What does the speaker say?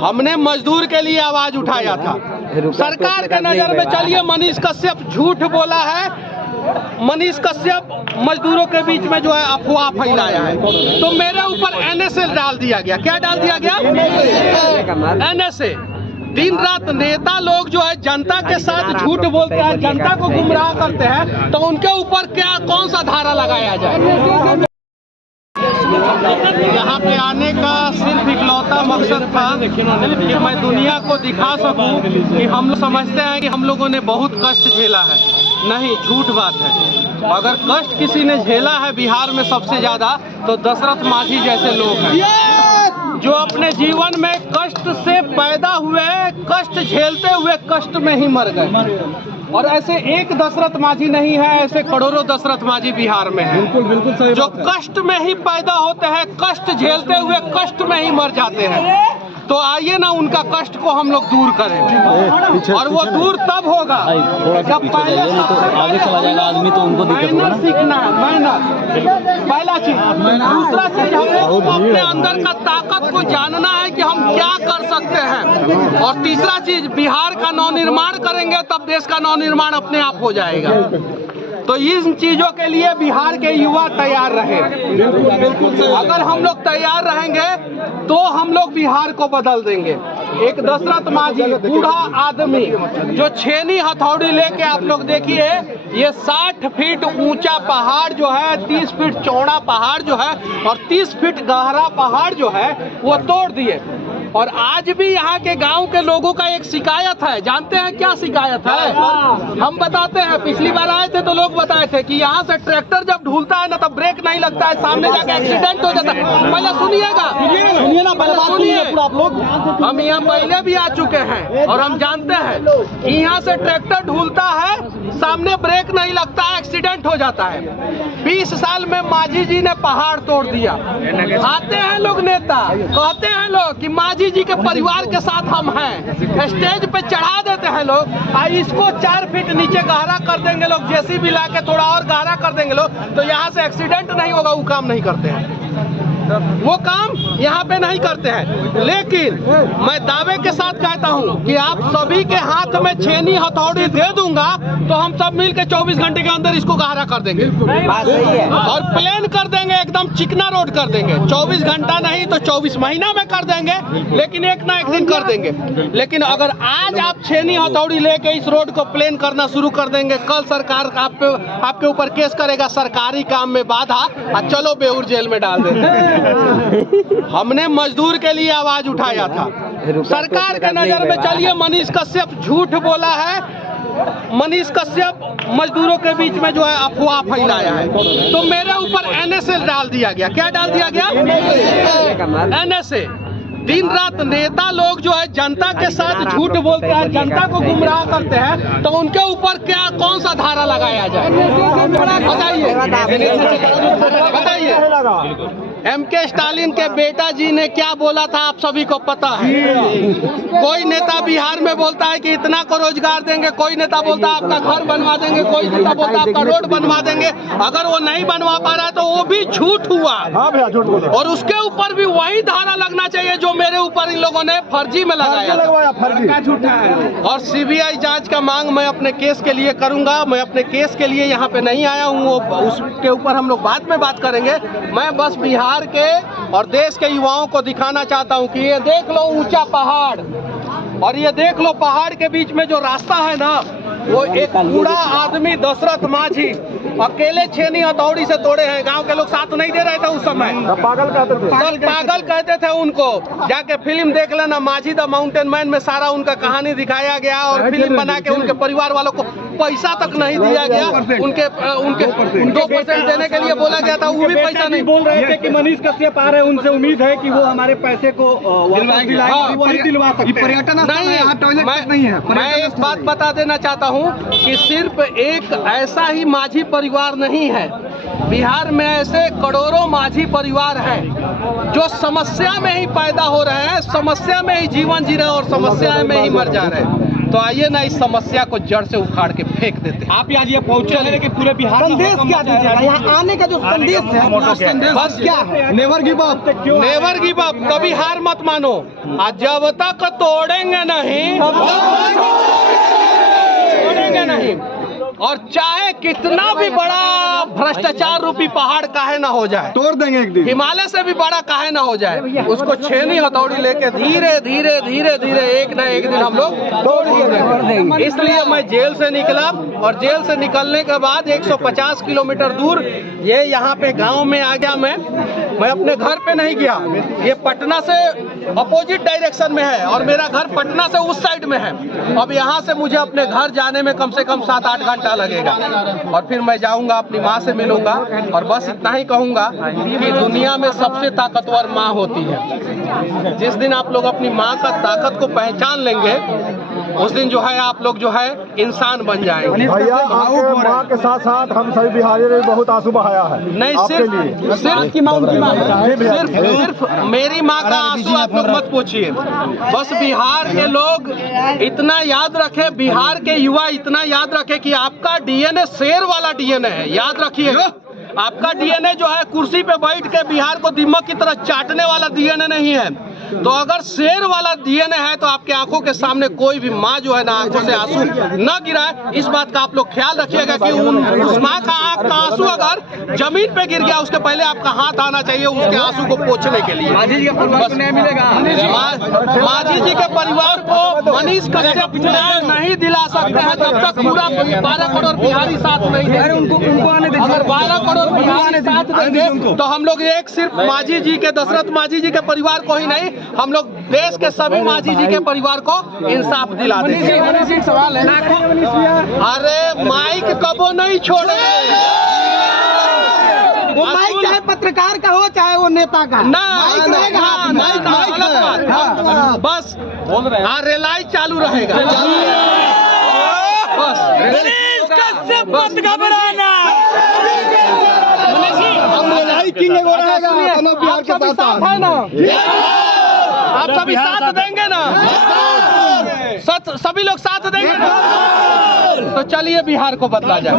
हमने मजदूर के लिए आवाज उठाया था। सरकार के नजर में चलिए मनीष कश्यप झूठ बोला है। मनीष कश्यप मजदूरों के बीच में जो है अफवाह फैलाया है, तो मेरे ऊपर एनएसए डाल दिया गया। क्या डाल दिया गया? एनएसए। दिन रात नेता लोग जो है जनता के साथ झूठ बोलते हैं, जनता को गुमराह करते हैं, तो उनके ऊपर क्या कौन सा धारा लगाया जाए? यहाँ पे आने का सिर्फ इकलौता मकसद था कि मैं दुनिया को दिखा सकूं कि हम लोग समझते हैं कि हम लोगों ने बहुत कष्ट झेला है। नहीं, झूठ बात है। अगर कष्ट किसी ने झेला है बिहार में सबसे ज्यादा, तो दशरथ मांझी जैसे लोग हैं जो अपने जीवन में कष्ट से पैदा हुए, कष्ट झेलते हुए कष्ट में ही मर गए। और ऐसे एक दशरथ मांझी नहीं है, ऐसे करोड़ों दशरथ मांझी बिहार में हैं। बिल्कुल सही जो कष्ट में ही पैदा होते हैं, कष्ट झेलते हुए कष्ट में ही मर जाते हैं। तो आइए ना उनका कष्ट को हम लोग दूर करें, और वो दूर तब होगा जब पहले आगे चला जाएगा आदमी, तो उनको मैनर सीखना है। मैनर पहला चीज। दूसरा चीज, हमको अपने अंदर का ताकत को जानना है कि हम क्या कर सकते हैं। और तीसरा चीज, बिहार का नवनिर्माण करेंगे तब देश का नवनिर्माण अपने आप हो जाएगा। तो इन चीजों के लिए बिहार के युवा तैयार रहे। अगर हम लोग तैयार रहेंगे तो हम लोग बिहार को बदल देंगे। एक दशरथ मांझी बूढ़ा आदमी जो छेनी हथौड़ी लेके, आप लोग देखिए, ये 60 फीट ऊंचा पहाड़ जो है, 30 फीट चौड़ा पहाड़ जो है और 30 फीट गहरा पहाड़ जो है, वो तोड़ दिए। और आज भी यहाँ के गांव के लोगों का एक शिकायत है। जानते हैं क्या शिकायत है? हम बताते हैं। पिछली बार आए थे तो लोग बताए थे कि यहाँ से ट्रैक्टर जब ढूलता है ना, तब ब्रेक नहीं लगता है, सामने जाके एक्सीडेंट हो जाता है। पहले सुनिएगा, सुनिए ना, पहले सुनिए। आप लोग, हम यहाँ पहले भी आ चुके हैं और हम जानते हैं कि यहाँ से ट्रैक्टर ढूलता है, सामने ब्रेक नहीं लगता है, एक्सीडेंट हो जाता है। 20 साल में मांझी जी ने पहाड़ तोड़ दिया। आते हैं लोग नेता, कहते हैं लोग कि मांझी जी के परिवार के साथ हम हैं, स्टेज पे चढ़ा देते हैं लोग। इसको 4 फीट नीचे गहरा कर देंगे लोग, जेसीबी ला के थोड़ा और गहरा कर देंगे लोग, तो यहाँ से एक्सीडेंट नहीं होगा। वो काम नहीं करते हैं, वो काम यहाँ पे नहीं करते हैं। लेकिन मैं दावे के साथ कहता हूँ कि आप सभी के हाथ में छेनी हथौड़ी दे दूंगा तो हम सब मिल के 24 घंटे के अंदर इसको गहरा कर देंगे और प्लेन कर देंगे, एकदम चिकना रोड कर देंगे। 24 घंटा नहीं तो 24 महीना में कर देंगे, लेकिन एक ना एक दिन कर देंगे। लेकिन अगर आज आप छेनी हथौड़ी लेके इस रोड को प्लेन करना शुरू कर देंगे, कल सरकार आपके ऊपर केस करेगा, सरकारी काम में बाधा, चलो बेऊर जेल में डाल देंगे। हमने मजदूर के लिए आवाज उठाया था। सरकार के नजर में चलिए मनीष कश्यप झूठ बोला है। मनीष कश्यप मजदूरों के बीच में जो है अफवाह फैलाया है, तो मेरे ऊपर एनएसए डाल दिया गया। क्या डाल दिया गया? एनएसए। दिन रात नेता लोग जो है जनता के साथ झूठ बोलते हैं, जनता को गुमराह करते हैं, तो उनके ऊपर क्या कौन सा धारा लगाया जाए? बताइए, बताइए। एमके स्टालिन के बेटा जी ने क्या बोला था आप सभी को पता है। कोई नेता बिहार में बोलता है कि इतना को रोजगार देंगे, कोई नेता बोलता है आपका घर बनवा देंगे, कोई नेता बोलता है आपका रोड बनवा देंगे। अगर वो नहीं बनवा पा रहा है तो वो भी झूठ हुआ, और उसके ऊपर भी वही धारा लगना चाहिए जो मेरे ऊपर इन लोगों ने फर्जी में लगाया, झूठा है। और सीबीआई जांच का मांग मैं अपने केस के लिए करूंगा। मैं अपने केस के लिए यहाँ पे नहीं आया हूँ, उसके ऊपर हम लोग बाद में बात करेंगे। मैं बस बिहार के और देश के युवाओं को दिखाना चाहता हूं कि ये देख लो ऊंचा पहाड़, और ये देख लो पहाड़ के बीच में जो रास्ता है ना, वो एक बूढ़ा आदमी दशरथ मांझी अकेले छेनी हथौड़ी से तोड़े हैं। गांव के लोग साथ नहीं दे रहे थे उस समय, पागल कहते थे, सब पागल कहते थे उनको। जाके फिल्म देख लेना, मांझी द माउंटेन मैन में सारा उनका कहानी दिखाया गया, और फिल्म बना के उनके परिवार वालों को पैसा तक नहीं दिया गया। उनके 2% देने के लिए बोला गया था, वो भी पैसा नहीं। बोल रहे थे कि मनीष कश्यप आ रहे हैं, उनसे उम्मीद है कि वो हमारे पैसे को दिलवा सकते हैं। पर्यटन नहीं है। मैं एक बात बता देना चाहता हूँ कि सिर्फ एक ऐसा ही मांझी परिवार नहीं है, बिहार में ऐसे करोड़ों मांझी परिवार हैं जो समस्या में ही पैदा हो रहे हैं, समस्या में ही जीवन जी रहे हैं और समस्या में ही मर जा रहे हैं। तो आइए ना इस समस्या को जड़ से उखाड़ के फेंक देते हैं। आप आज ये पहुंचे हैं कि पूरे बिहार में संदेश क्या दीजिएगा यहाँ आने का जो संदेश है बस क्या है? Never give up. Never give up, कभी हार मत मानो। आज जब तक तोड़ेंगे नहीं और चाहे कितना भी बड़ा भ्रष्टाचार रूपी पहाड़ काहे ना हो जाए, तोड़ देंगे एक दिन। हिमालय से भी बड़ा काहे ना हो जाए, उसको छेनी हथौड़ी लेके धीरे धीरे धीरे धीरे एक न एक दिन हम लोग तोड़ ही देंगे। इसलिए मैं जेल से निकला और जेल से निकलने के बाद 150 किलोमीटर दूर ये यहाँ पे गांव में आ गया। मैं अपने घर पे नहीं गया, ये पटना से अपोजिट डायरेक्शन में है और मेरा घर पटना से उस साइड में है। अब यहाँ से मुझे अपने घर जाने में कम से कम 7-8 घंटा लगेगा और फिर मैं जाऊंगा, अपनी माँ से मिलूंगा और बस इतना ही कहूंगा कि दुनिया में सबसे ताकतवर माँ होती है। जिस दिन आप लोग अपनी माँ का ताकत को पहचान लेंगे उस दिन जो है आप लोग जो है इंसान बन जाएंगे। भैया आपके माँ के साथ साथ हम सभी बिहारी ने बहुत आंसू बहाया है। नहीं, सिर्फ मेरी माँ का आंसू आप लोग मत पूछिए। बस बिहार के लोग इतना याद रखे, बिहार के युवा इतना याद रखे कि आपका डीएनए शेर वाला डीएनए है। याद रखिए, आपका डीएनए जो है कुर्सी पे बैठ के बिहार को दीमक की तरह चाटने वाला डीएनए नहीं है। तो अगर शेर वाला डीएनए है तो आपके आंखों के सामने कोई भी माँ जो है ना आंखों से आंसू न गिराए, इस बात का आप लोग ख्याल रखिएगा कि उस माँ का आंख का आंसू अगर जमीन पे गिर गया उसके पहले आपका हाथ आना चाहिए उसके आंसू को पोंछने के लिए। माझी जी के परिवार को न्याय मिलेगा। माझी जी के परिवार को मनीष कश्यप न्याय नहीं दिला सकते हैं जब तक पूरा 12 करोड़ बिहारी साथ नहीं देंगे। उनको आने दीजिए। अगर 12 करोड़ बिहारी साथ देंगे तो हम लोग एक सिर्फ माझी जी के, दशरथ माझी जी के परिवार को ही नहीं, हम लोग देश के सभी माझी जी के परिवार को इंसाफ दिला देंगे। सवाल है, अरे माइक कबो नहीं छोड़ेंगे। वो माइक चाहे पत्रकार का हो चाहे वो नेता का, माइक रहेगा हाथ में। बस रेलाई चालू रहेगा। बस मत घबराना। आप सभी साथ देंगे ना? सभी लोग साथ देंगे ना? तो चलिए बिहार को बदला जाए।